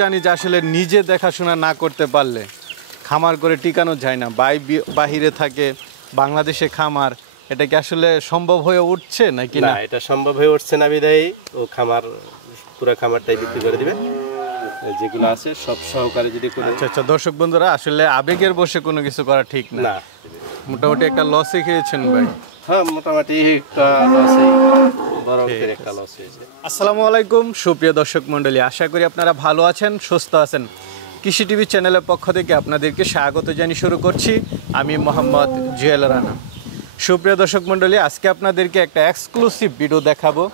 জানি যে আসলে নিজে দেখাশোনা না করতে পারলে খামার করে টিকানো যায় না। বাহিরে থাকে, বাংলাদেশে খামার, এটা কি আসলে সম্ভব হয়ে উঠছে নাকি না? এটা সম্ভব হয়ে উঠছে না বিধায় ও খামার পুরো খামারটাই বিক্রি করে দিবে, যেগুলো আছে সব সহকারে যদি করে। আচ্ছা, দর্শক বন্ধুরা, আসলে আবেগের বসে কোনো কিছু করা ঠিক না। মোটামুটি একটা লসে খেয়েছেন ভাই? হ্যাঁ, মোটামুটি একটা লসে, বড় একটা লস হয়েছে। আসসালামু আলাইকুম সুপ্রিয় দর্শক মণ্ডলী, আশা করি আপনারা ভালো আছেন, সুস্থ আছেন। কৃষি টিভি চ্যানেলের পক্ষ থেকে আপনাদেরকে স্বাগত জানিয়ে শুরু করছি আমি মোহাম্মদ জুয়েল রানা। সুপ্রিয় দর্শক মণ্ডলী, আজকে আপনাদেরকে একটা এক্সক্লুসিভ ভিডিও দেখাবো,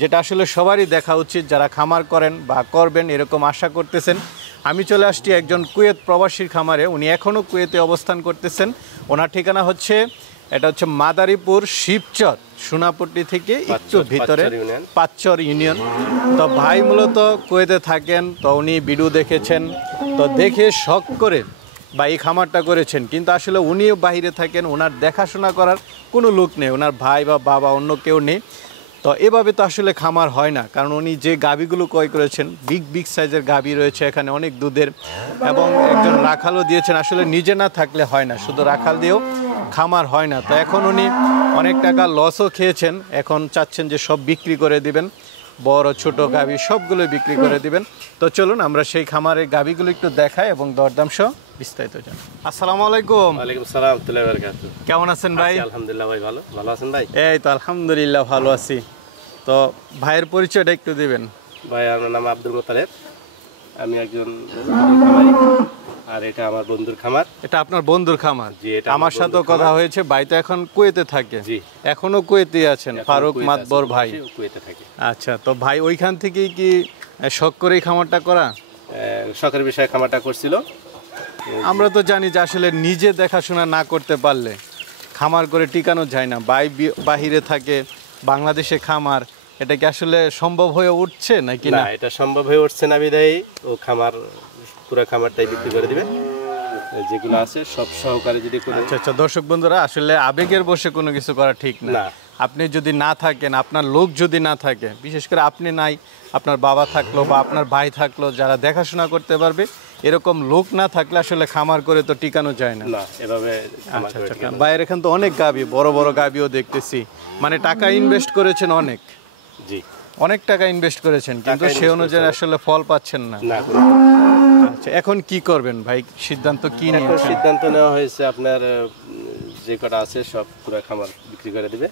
যেটা আসলে সবারই দেখা উচিত যারা খামার করেন বা করবেন এরকম আশা করতেছেন। আমি চলে আসছি একজন কুয়েত প্রবাসীর খামারে, উনি এখনও কুয়েতে অবস্থান করতেছেন। ওনার ঠিকানা হচ্ছে, এটা হচ্ছে মাদারীপুর শিবচর, সোনাপট্টি থেকে একটু ভিতরে, পাঁচচর ইউনিয়ন। তো ভাই মূলত কুয়েতে থাকেন, তো উনি ভিডিও দেখেছেন, তো দেখে শখ করে বা এই খামারটা করেছেন। কিন্তু আসলে উনিও বাইরে থাকেন, ওনার দেখাশোনা করার কোনো লোক নেই, ওনার ভাই বা বাবা অন্য কেউ নেই। তো এভাবে তো আসলে খামার হয় না, কারণ উনি যে গাভীগুলো ক্রয় করেছেন, বিগ সাইজের গাভী রয়েছে এখানে, অনেক দুধের, এবং একজন রাখালও দিয়েছেন। আসলে নিজে না থাকলে হয় না, শুধু রাখাল দিয়েও খামার হয় না। তো এখন উনি অনেক টাকা লসও খেয়েছেন, এখন চাচ্ছেন যে সব বিক্রি করে দিবেন, বড় ছোট গাভী সবগুলো বিক্রি করে দিবেন। তো চলুন আমরা সেই খামারের গাভীগুলো একটু দেখাই এবং দরদাম সহ বিস্তারিত জানি। আসসালামু আলাইকুম। ওয়ালাইকুম আসসালাম ওয়া রাহমাতুল্লাহি ওয়া বারাকাতুহু। কেমন আছেন ভাই? আলহামদুলিল্লাহ ভাই, ভালো আছেন ভাই? এই তো আলহামদুলিল্লাহ ভালো আছি। তো ভাইয়ের পরিচয়টা একটু দিবেন। ভাই, আমার নাম আব্দুল মোতালেব, আমি একজন খামারি, আর এটা আমার বন্ধুর খামার। এটা আপনার বন্ধুর খামার? জি, এটা আমার সাথেও কথা হয়েছে, ভাই তো এখন কুয়েতে থাকে। জি, এখনো কুয়েতে আছেন, ফারুক মাতবর ভাই। কুয়েতে থাকে। আচ্ছা, তো ভাই ওইখান থেকেই কি শখ করেই খামারটা করা? শখের বিষয়ে খামারটা করছিল। আমরা তো জানি যে আসলে নিজে দেখাশোনা না করতে পারলে খামার করে টিকানো যায় না। বাহিরে থাকে, বাংলাদেশে খামার, এটা কি আসলে সম্ভব হয়ে উঠছে নাকি না? এটা সম্ভব হয়ে উঠছে না বিধায় ও খামার পুরো খামারটাই বিক্রি করে দিবে, যেগুলো আছে সব সহকারে যদি করে। আচ্ছা, দর্শক বন্ধুরা, আসলে আবেগের বসে কোনো কিছু করা ঠিক না। আপনি যদি না থাকেন, আপনার লোক যদি না থাকে, বিশেষ করে আপনি নাই, আপনার বাবা থাকলো বা আপনার ভাই থাকলো যারা দেখাশোনা করতে পারবে, এরকম লোক না থাকলে আসলে খামার করে তো টিকানো যায় না এভাবে। আচ্ছা, বাইরে এখান তো অনেক গাভী, বড় বড় গাভীও দেখতেছি, মানে টাকা ইনভেস্ট করেছেন অনেক। জি, অনেক টাকা ইনভেস্ট করেছেন, কিন্তু সে অনুযায়ী আসলে ফল পাচ্ছেন না। আচ্ছা, এখন কি করবেন ভাই? সিদ্ধান্ত কি নিয়েছেন? সিদ্ধান্ত নেওয়া হয়েছে, আপনার যে কটা আছে সব পুরো খামার বিক্রি করে দিবে।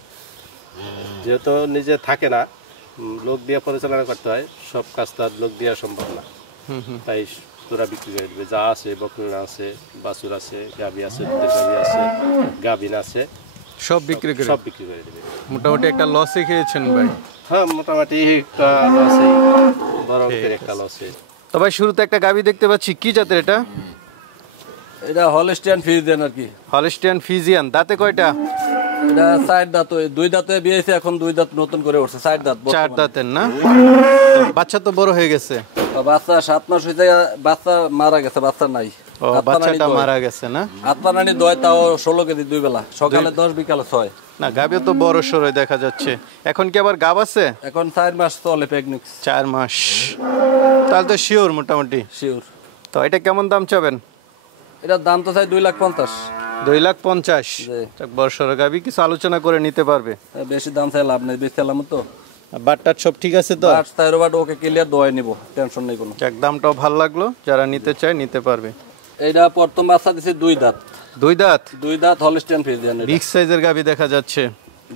যেহেতু নিজে থাকে না, লোক দিয়ে পরিচালনা করতে হয়, সব কাজ তো আর লোক দেওয়া সম্ভব না, তাই পুরা বিক্রি করে দিবে। যা আছে, বকনা আছে, বাছুর আছে, গাভী আছে, দুধের গাভী আছে, গাভিন আছে, সব বিক্রি করে দিবে। মোটামুটি একটা লসে খেয়েছেন ভাই? হ্যাঁ, মোটামুটি একটা লসে, বড় একটা লসে। তো ভাই, শুরুতে একটা গাভী দেখতে পাচ্ছি, কি জাতের এটা? এটা হলস্টিয়ান ফ্রিজিয়ান আর কি। Holstein Friesian. দাঁতে কয়টা? এটা 4 দাঁত, 2 দাঁতে বিয়েছে, এখন 2 দাঁত নতুন করে উঠছে, 4 দাঁত। 4 দাঁতের না? বাচ্চা তো বড় হয়ে গেছে। বাচ্চা 7 মাস হয়েছে, বাচ্চা মারা গেছে, বাচ্চা নাই। বাচ্চাটা মারা গেছে না? আত্মানানি দয়, তাও 16 কেজি 2 বেলা, সকালে 10 বিকালে 6। না, গাভী তো বড় সরই দেখা যাচ্ছে। এখন কি আবার গাব আছে? এখন 4 মাস চলে প্রেগনেন্সি। 4 মাস, তাহলে তো শিওর, মোটামুটি শিওর। তো এটা কেমন দাম চাবেন? এটার দাম তো চাই 2,50,000। 2,50,000? বড় সর গাভী, কিছু আলোচনা করে নিতে পারবে। বেশি দাম চাই লাভ নেই, বেশি চালাম তো। বাটটার সব ঠিক আছে তো? বাট ওকে ক্লিয়ার দোয়াই নিব, টেনশন নেই কোনো। দামটাও ভালো লাগলো, যারা নিতে চায় নিতে পারবে। এটা প্রথম বাচ্চা দিছে 2 দাঁত। 2 দাঁত? 2 দাঁত হলস্টিয়ান ফ্রিজিয়ান। বিগ সাইজের গাভী দেখা যাচ্ছে।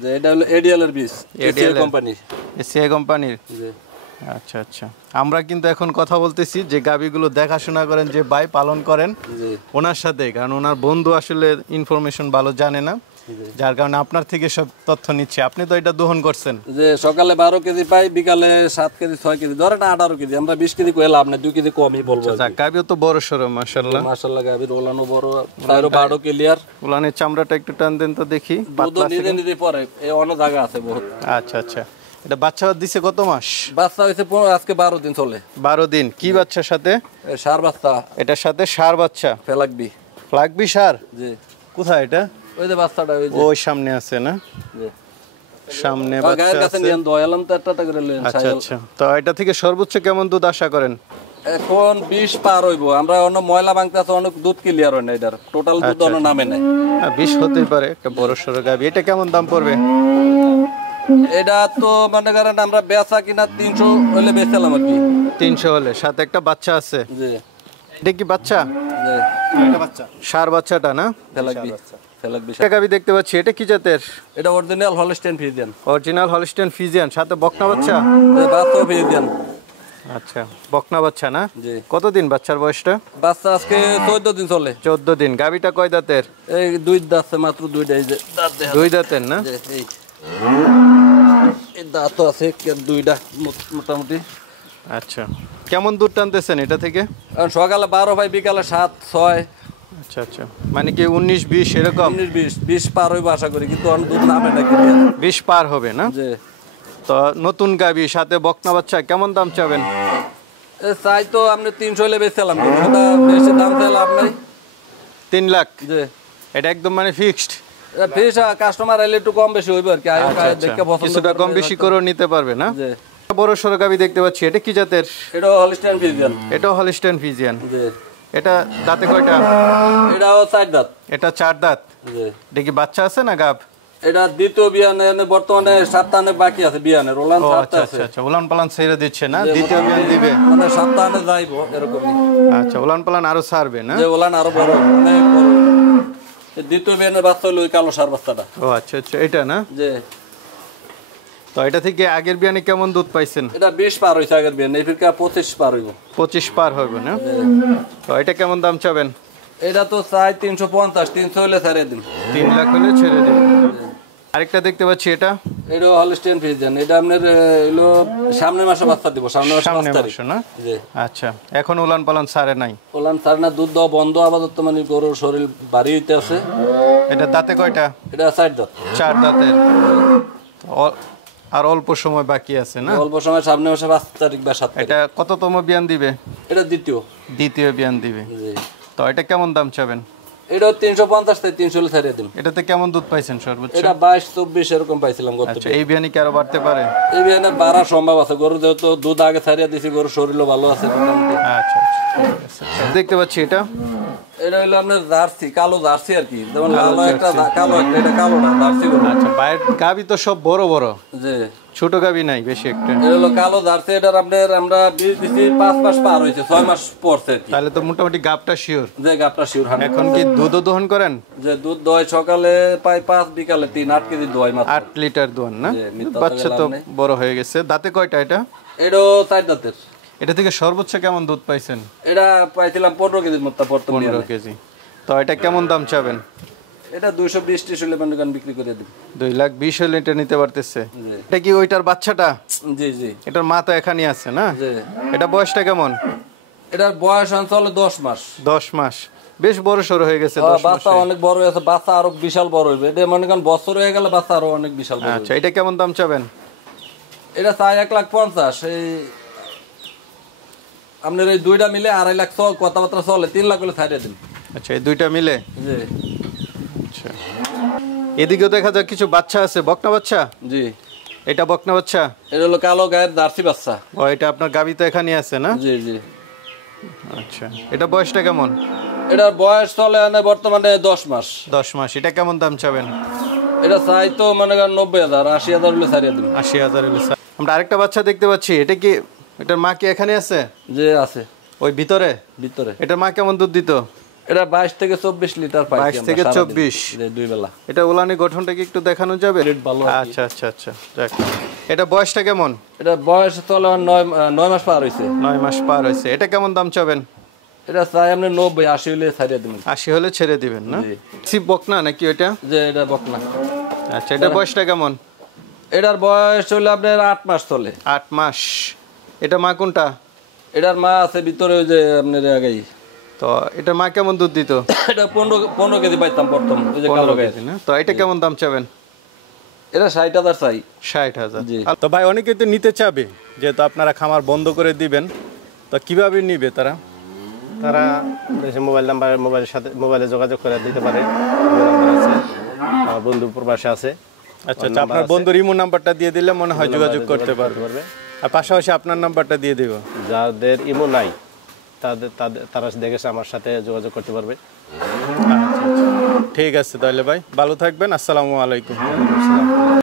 যে এটা হলো এডিএল এর বীজ, এসিআই কোম্পানি। এসিআই কোম্পানির? জি। আচ্ছা, আমরা কিন্তু এখন কথা বলতেছি যে গাভীগুলো দেখাশোনা করেন, যে ভাই পালন করেন ওনার সাথে, কারণ ওনার বন্ধু আসলে ইনফরমেশন ভালো জানে না, যার কারণে আপনার থেকে সব তথ্য নিচ্ছে। আপনি তো এটা দহন করছেন, যে সকালে 12 কেজি পাই, বিকালে 7 কেজি 6 কেজি, ধরে না 18 কেজি। আমরা 20 কেজি কই লাভ নেই, 2 কেজি কমই বলবো। গাভীও তো বড় সরো, মাশাআল্লাহ। গাভীর ওলানো বড়, তারও বাড়ো ক্লিয়ার। ওলানের চামড়াটা একটু টান দেন তো দেখি। পাতলা নিজে পরে, এই অন্য জায়গা আছে বহুত। আচ্ছা, এটা বাচ্চা দিছে কত মাস? বাচ্চা হইছে আজকে 12 দিন চলে। 12 দিন? কি বাচ্চার সাথে? ষাঁড় বাচ্চা। এটার সাথে ষাঁড় বাচ্চা? ফ্লাগবি ষাঁড়? জি। কোথায় এটা? ওই যে বাচ্চাটা ওই সামনে আছে না? জি, সামনে বাচ্চা আছে। গায়ের কাছে নিয়ে দয়ালাম তো একটা করে লইন। আচ্ছা, তো এটা থেকে সর্বোচ্চ কেমন দুধ আশা করেন? এখন 20 পার হইব। আমরা অন্য ময়লা ভাঙতে আছে, অনেক দুধ ক্লিয়ার হয় না, এটার টোটাল দুধ অন্য নামে নাই। 20 হতেই পারে, একটা বড় সড়ো গাবি। এটা কেমন দাম পড়বে? এটা তো মনে করেন আমরা বেচা কিনা 300 হলে বেচলাম আর কি। 300 হলে, সাথে একটা বাচ্চা আছে। জি এটা কি বাচ্চা? জি একটা বাচ্চা সার বাচ্চাটা না? ফেলাকবি ফেলাকবি। একটা গাবি দেখতে পাচ্ছি, এটা কি জাতের? এটা original Holstein Friesian. Original Holstein Friesian, সাথে বকনা বাচ্চা। বাচ্চা ফ্রিজিয়ান। আচ্ছা, বকনা বাচ্চা না? জি। কতদিন বাচ্চার বয়সটা? বাচ্চা আজকে 14 দিন চলে। 14 দিন। গাবিটা কয় দাঁতের? এই 2 দাঁত আছে, মাত্র 2টা। এই যে দাঁত দেখা 2 দাঁতের না? যায়। এই দাঁত তো আছে 2টা মোটামুটি। আচ্ছা, কেমন দুধ টানতেছেন এটা থেকে? কারণ সকালে 12 ভাই, বিকালে 7 6। আচ্ছা আচ্ছা, মানে কি 19-20 এরকম? 19-20 পার হইব আশা করি, কিন্তু অনেক দুধ নামে নাকি। 20 পার হবে না? যে তো নতুন গাবি সাথে বকনা বাচ্চা, কেমন দাম চাবেন? চাই তো আপনি 300 হলে বেচলাম, কিন্তু ওটা বেশি দাম চাই লাভ নাই। 3 লাখ? যে এটা একদম মানে ফিক্সড? ফিস কাস্টমার এলে একটু কম বেশি হইব আর কি। দেখে পছন্দ কিছুটা কম বেশি করেও নিতে পারবে না? যে বড় সড়ো গাবি দেখতে পাচ্ছি, এটা কি জাতের? এটা হলস্টেইন ফ্রিজিয়ান। এটাও হলস্টেইন ফ্রিজিয়ান। যে এটা দাঁতে কয়টা? এটাও 4 দাঁত। এটা 4 দাঁত। যে এটা কি বাচ্চা আছে না গাব? এটা দ্বিতীয় বিয়ানে, বর্তমানে সপ্তাহে বাকি আছে বিয়ানে, রোলান ও 7টা আচ্ছা আছে। আচ্ছা আচ্ছা, উলান পালান ছেড়ে দিচ্ছে না? দ্বিতীয় বিয়ান দিবে? মানে সপ্তাহে যাইব এরকমই। আচ্ছা, উলান পালান আরো ছাড়বে না? যে ওলান আরো বড়, অনেক বড়। দ্বিতীয় বিয়ানের বাচ্চা হলো ওই কালো সার বাচ্চাটা। ও আচ্ছা আচ্ছা, এটা না? যে তো এটা থেকে আগের বিয়ানে কেমন দুধ পাইছেন? এটা 20 পার হইছে আগের বিয়ান, এই ফিরকা 25 পার হইব। 25 পার হবে না? তো এটা কেমন দাম চাবেন? এটা তো চাই 350, 300 হলে ছেড়ে দিন। 3 লাখ হলে ছেড়ে দিন। আরেকটা দেখতে পাচ্ছি, এটা এটা হলস্টেইন ফ্রিজিয়ান। এটা আপনার হলো সামনের মাসে বাচ্চা দিব, সামনের মাসে 5 সামনে তারিখ। মাসে না? জি। আচ্ছা, এখন উলান পালান ছাড়ে নাই? ওলান ছাড় না, দুধ দেওয়া বন্ধ আপাতত, মানে গরুর শরীর ভারী হইতে আছে। এটা দাঁতে কয়টা? এটা 4 দাঁত। 4 দাঁতের। আর অল্প সময় বাকি আছে না? অল্প সময়, সামনের মাসে 5 তারিখ বা 7 তারিখ। এটা কততম বিয়ান দিবে? এটা দ্বিতীয়। দ্বিতীয় বিয়ান দিবে। জি। তো এটা কেমন দাম চাবেন? এটাও 350 থেকে 300 হলে ছেড়ে দিন। এটাতে কেমন দুধ পাইছেন সর্বোচ্চ? এটা 22-24 এরকম পাইছিলাম গত। আচ্ছা, এই বিয়ানি কি আরো বাড়তে পারে? এই বিয়ানে বাড়ার সম্ভব আছে, গরু যেহেতু দুধ আগে ছাড়িয়ে দিছি, গরুর শরীরও ভালো আছে মোটামুটি। আচ্ছা আচ্ছা, ঠিক আছে। দেখতে পাচ্ছি এটা এটা হলো আপনার জার্সি, কালো জার্সি আর কি। যেমন লাল একটা, কালো একটা, এটা কালো না, জার্সি গরু। আচ্ছা, বাইরের গাবি তো সব বড় বড়, জি। ছোট গাবি নাই বেশি একটা। এটা হলো কালো জার্সি। এটার আপনার আমরা বীজ দিছি 5 মাস পার হয়েছে, 6 মাস পড়ছে আর কি। তাহলে তো মোটামুটি গাবটা শিওর। যে গাবটা শিওর। এখন কি দুধও দহন করেন? যে দুধ দোয় সকালে পাই 5, বিকালে 3, 8 কেজি দোয় মাত্র। 8 লিটার দোয়ান না? জি, মিথ্যা বাচ্চা তো লাভ নেই। বড় হয়ে গেছে। দাঁতে কয়টা এটা? এটাও 4 দাঁতের। এটা থেকে সর্বোচ্চ কেমন দুধ পাইছেন? এটা পাইছিলাম 15 কেজির মতো বর্তমানে। 15 কেজি। তো এটা কেমন দাম চাবেন? এটা 220-30 হলে মানে বিক্রি করে দিই। 2,20,000 হলে এটা নিতে পারতেছে। জি। এটা কি ওইটার বাচ্চাটা? জি জি। এটার মা তো এখানে আছে না? জি। এটা বয়সটা কেমন? এটার বয়স অঞ্চলে 10 মাস। 10 মাস। বেশ বড় সড়ো হয়ে গেছে 10 বাচ্চা মাসে। অনেক বড় হয়েছে, বাচ্চা আরো বিশাল বড় হইবে। এটা মনে করেন বছর হয়ে গেলে বাচ্চা আরো অনেক বিশাল বড় আচ্ছা, হইবে। এটা কেমন দাম চাবেন? এটা চাই 1,50,000। এই আপনার এই দুইটা মিলে 2.5 লাখ কথাবার্তা চলে, 3 লাখ হলে ছাড়িয়ে দিন। আচ্ছা, এই দুইটা মিলে? জি। আচ্ছা, এদিকেও দেখা যায় কিছু বাচ্চা আছে, বকনা বাচ্চা। জি। এটা বকনা বাচ্চা? এটা হলো কালো গায়ের জার্সি বাচ্চা। ও, এটা আপনার গাবি তো এখানে আছে না? জি জি। আচ্ছা, এটা বয়সটা কেমন? এটার বয়স চলে বর্তমানে 10 মাস। 10 মাস। এটা কেমন দাম চাবেন? এটা চাই তো মনে করেন 90,000, 80,000 হলে ছাড়িয়ে দিন। 80,000 হলে। আমরা আরেকটা বাচ্চা দেখতে পাচ্ছি, এটা কি এটার মা কি এখানে আছে? যে আছে ওই ভিতরে? ভিতরে। এটার মা কেমন দুধ দিত? এটা 22 থেকে 24 লিটার পাই। 22 থেকে 24? দুই বেলা। এটা ওলানি গঠনটা কি একটু দেখানো যাবে? ভালো আর কি। আচ্ছা আচ্ছা আচ্ছা, যাক। এটা বয়সটা কেমন? এটা বয়স চলে 9 মাস পার হয়েছে। 9 মাস পার হয়েছে। এটা কেমন দাম চাবেন? এটা চাই আপনি 90-80 হলে ছাড়িয়ে দিবেন। 80 হলে ছেড়ে দিবেন না? জি। সিপ বকনা নাকি ওইটা? যে এটা বকনা। আচ্ছা, এটা বয়সটা কেমন? এটার বয়স হলে আপনার 8 মাস চলে। 8 মাস। এটা মা কোনটা? এটার মা আছে ভিতরে, ওই যে আপনার আগেই। তো এটা মা কেমন দুধ দিত? এটা 15 কেজি পাইতাম প্রথম, এই যে কালো 15 গায়ের। কেজি না? তো এটা কেমন দাম চাবেন? এটা 60,000 চাই। 60,000। জি। তো ভাই, অনেকে তো নিতে চাবে, যেহেতু আপনারা খামার বন্ধ করে দিবেন, তো কিভাবে নিবে তারা? তারা মোবাইলে যোগাযোগ করে দিতে পারে। নাম্বার আছে, আমার বন্ধু প্রবাসে আছে। আচ্ছা আচ্ছা, আপনার বন্ধুর ইমো নাম্বারটা দিয়ে দিলে মনে হয় যোগাযোগ করতে পারবে। আর পাশাপাশি আপনার নাম্বারটা দিয়ে দেব। যাদের ইমো নাই তারা দেখেছে আমার সাথে যোগাযোগ করতে পারবে। আচ্ছা আচ্ছা, ঠিক আছে তাহলে ভাই, ভালো থাকবেন। আসসালামু আলাইকুম।